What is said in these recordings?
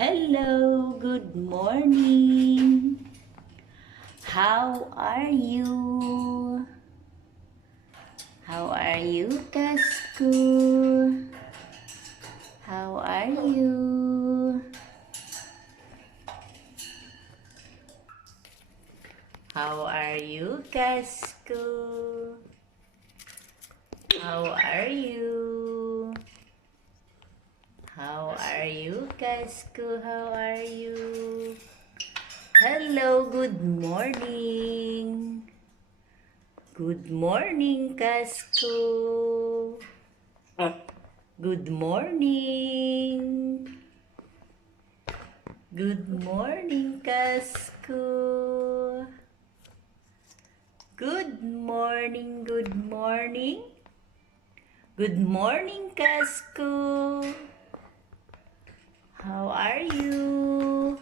Hello, good morning. How are you? How are you, Casco? How are you? How are you, Casco? How are you? How are you, Casco? How are you? Hello, good morning. Good morning, Casco. Good morning. Good morning, Casco. Good morning, good morning. Good morning, Casco. How are you?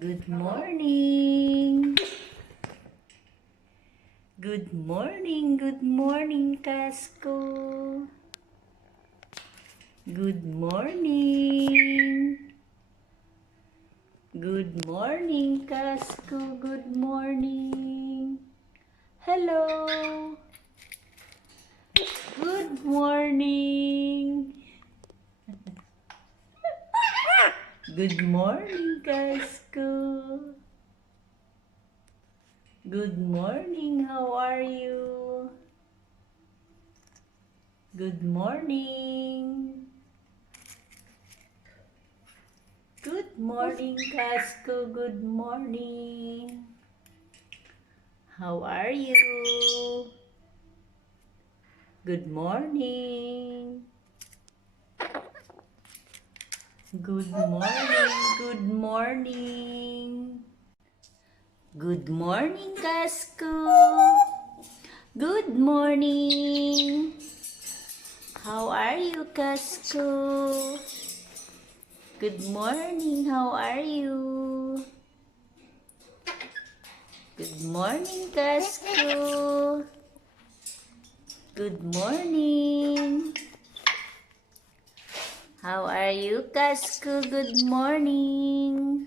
Good morning. Good morning, Casco. Good morning. Good morning, Casco. Good morning. Hello. Good morning. Good morning, Casco. Good morning, how are you? Good morning. Good morning, Casco. Good morning. How are you? Good morning. Good morning. Good morning. Good morning, Casco. Good morning. How are you, Casco? Good morning, how are you? Good morning, Casco. Good morning. How are you, Casco? Good morning.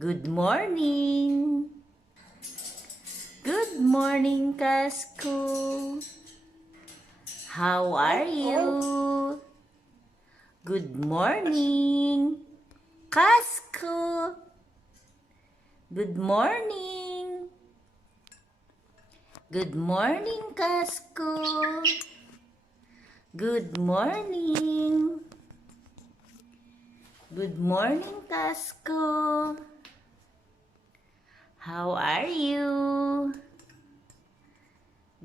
Good morning. Good morning, Casco. How are you? Good morning, Casco. Good morning. Good morning, Casco. Good morning. Good morning, Casco. How are you?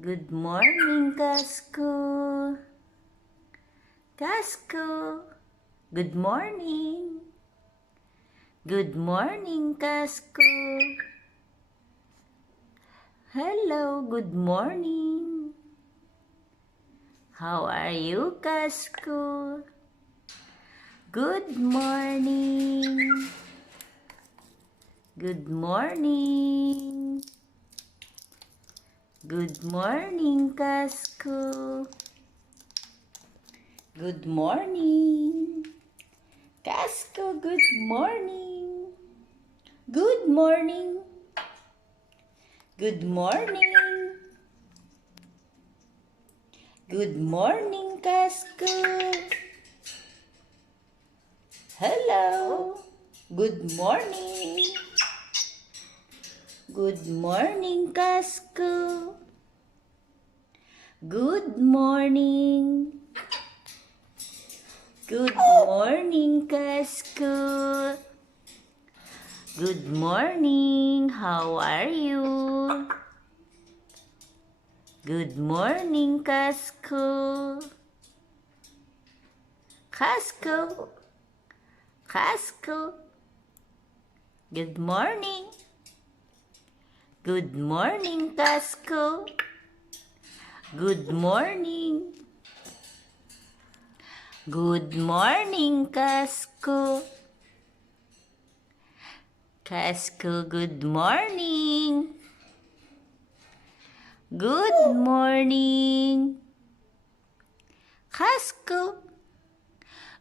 Good morning, Casco. Casco. Good morning. Good morning, Casco. Hello, good morning. How are you, Casco? Good morning. Good morning. Good morning, Casco. Good morning. Casco, good morning. Good morning. Good morning. Good morning, Casco. Hello. Good morning. Good morning, Casco. Good morning. Good morning, Casco. Good morning. How are you? Good morning, Casco. Casco. Casco. Good morning. Good morning, Casco. Good morning. Good morning, Casco. Casco, good morning. Good morning. Casco.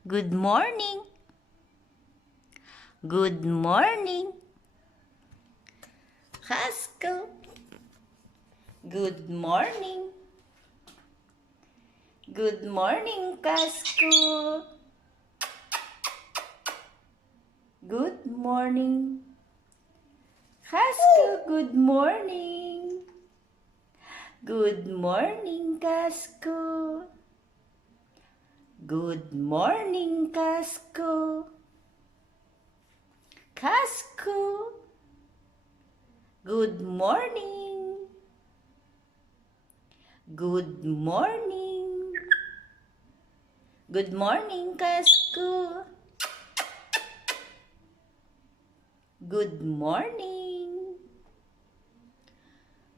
Good morning. Good morning. Casco. Good morning. Good morning, Casco. Good morning. Casco, good morning. Good morning, Casco. Good morning, Casco. Casco. Good morning. Good morning. Good morning, Casco. Good morning.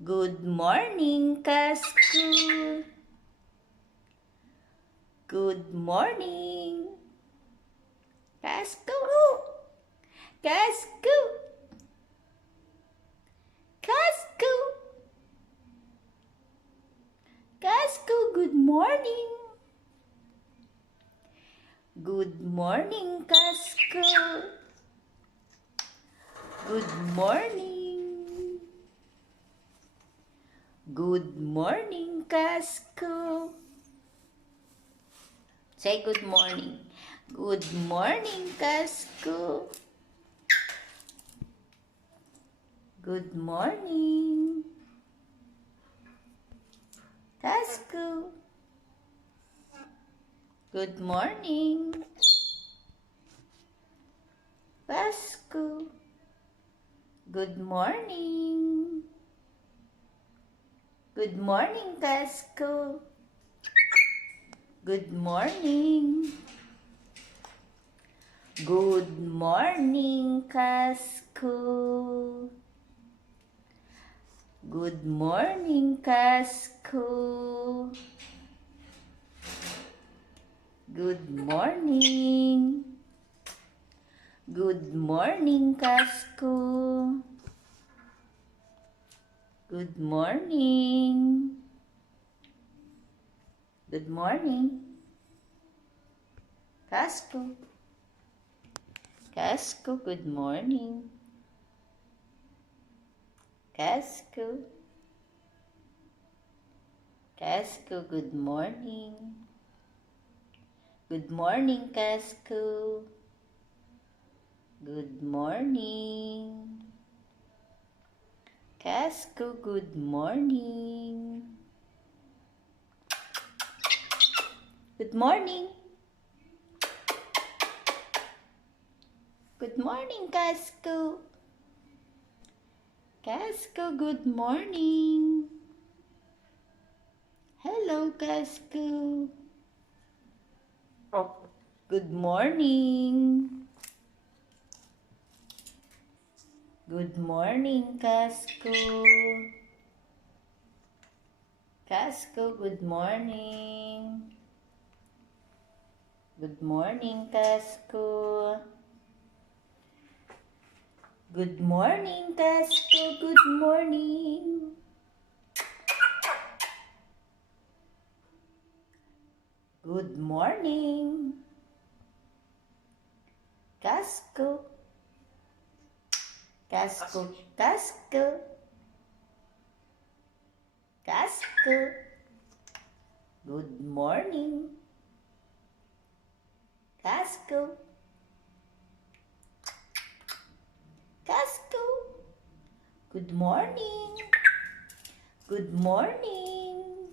Good morning, Casco. Good morning. Casco. Casco. Casco. Casco, good morning. Good morning, Casco. Good morning. Good morning, Casco. Say good morning. Good morning, Casco. Good morning. Casco. Good morning. Casco. Good morning. Good morning, Casco. Good morning. Good morning, Casco. Good morning, Casco. Good morning. Good morning, Casco. Good morning. Good morning. Casco. Casco, good morning. Casco. Casco, good morning. Good morning, Casco. Good morning. Casco, good morning. Good morning. Good morning, Casco. Casco, good morning. Hello, Casco. Good morning. Good morning, Casco. Casco, good morning. Good morning, Casco. Good morning, Casco. Good morning. Good morning. Casco. Casco, Casco. Casco. Good morning. Casco. Casco. Good morning. Good morning.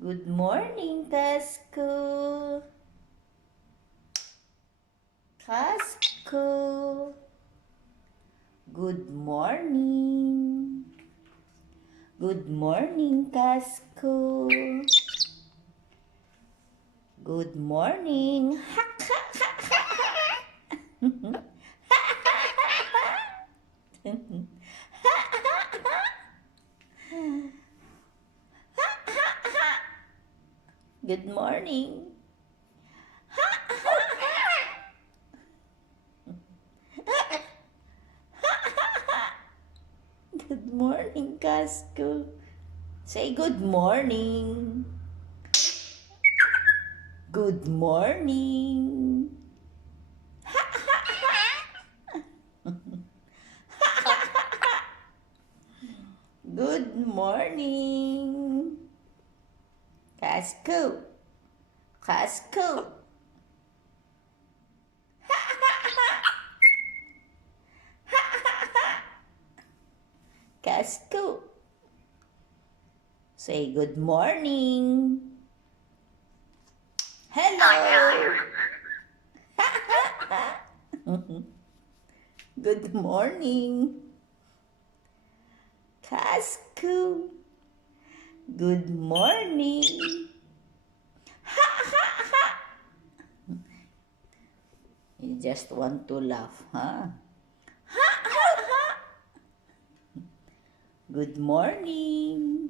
Good morning, Casco. Casco. Good morning. Good morning, Casco. Good morning. Good morning. Good morning, Casco. Say good morning. Good morning. Good morning. Casco. Casco. Casco. Say good morning. Hello. Good morning. Casco. Good morning. You just want to laugh, huh? Good morning.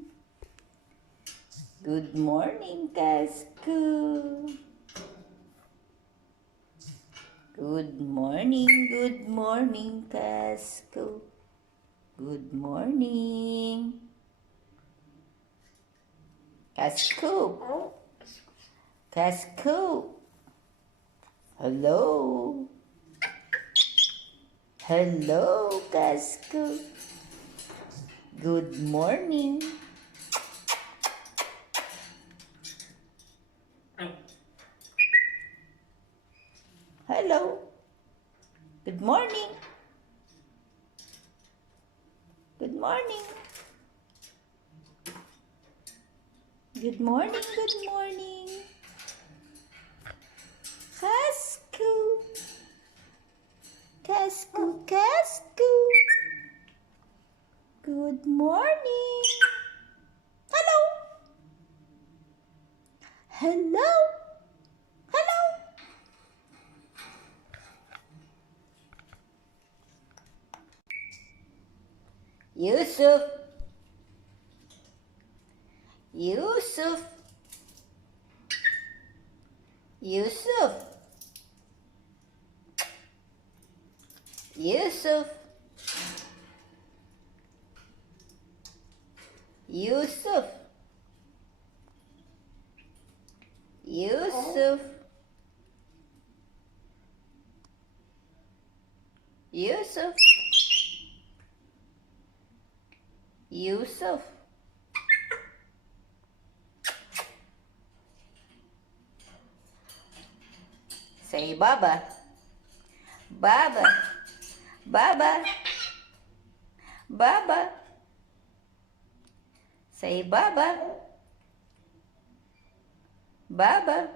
Good morning, Casco. Good morning, Casco. Good morning. Casco. Casco. Hello. Hello, Casco. Good morning. Hello. Good morning. Good morning. Good morning, good morning. Casco. Casco, Casco. Good morning. Hello. Hello. Hello. Yusuf. Yusuf. Yusuf. Yusuf. Yusuf. Yusuf. Yusuf. Yusuf. Say Baba. Baba. Baba. Baba. Say Baba. Baba.